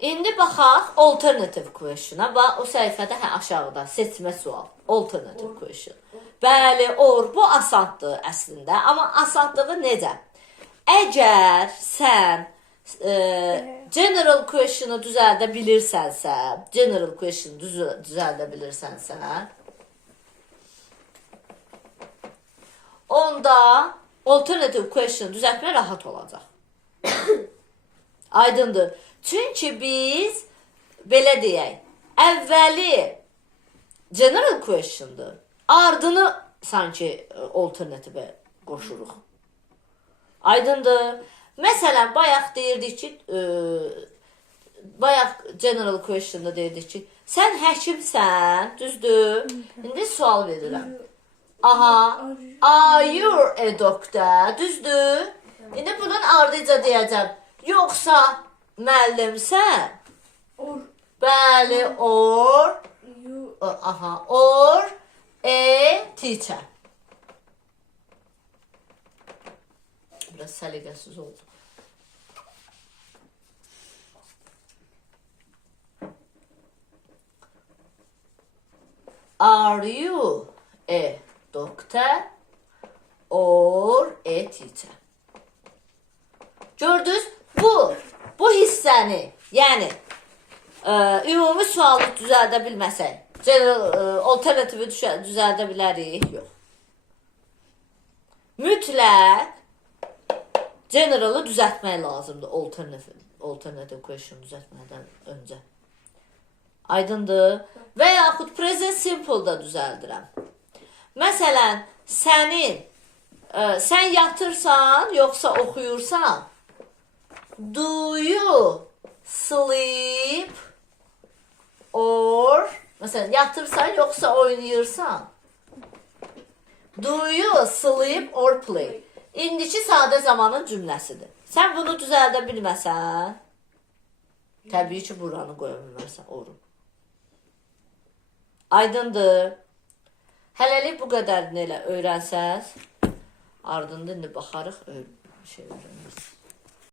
İndi baxaq alternative question-a. Bax, o səhifədə aşağıda seçmə sual. Alternative question. Bəli, bu asaddır əslində. Amma asadlığı necə? Əgər sən general question-u düzəldə bilirsənsə, onda alternative question düzəltmə rahat olacaq. Aydındır. Çünki biz belə deyək, əvvəli general question'dır. Ardını sanki alternative qoşuruq. Aydındır. Məsələn, bayaq deyirdik ki, bayaq general question'da deyirdik ki, sən həkimsən, düzdür? İndi sual verirəm. Aha, are you a doctor? Düzdür? İndi bunun ardıca deyəcəm. Yoxsa müəllimsən? Bəli, or a teacher. Biraz səliqəsiz oldu. Are you a doctor or a teacher? Gördünüz? Bu hissəni, yəni ümumi sualı düzəldə bilməsək, alternative düzəldə bilərik, yox. Mütləq generalı düzəltmək lazımdır alternative question düzəltmədən öncə. Aydındır? Və yaxud present simple da düzəldirəm. Məsələn, sən yatırsan, yoxsa oxuyursan, do you sleep or, məsələn, yatırsan, yoxsa oynayırsan, do you sleep or play? İndiki sadə zamanın cümləsidir. Sən bunu düzəldə bilməsən, təbii ki, buranı qoya bilmərsən, oru. Aydındır. Hələlik bu qədərini elə öyrənsəz, ardında indi baxarıq, öyrəniriz.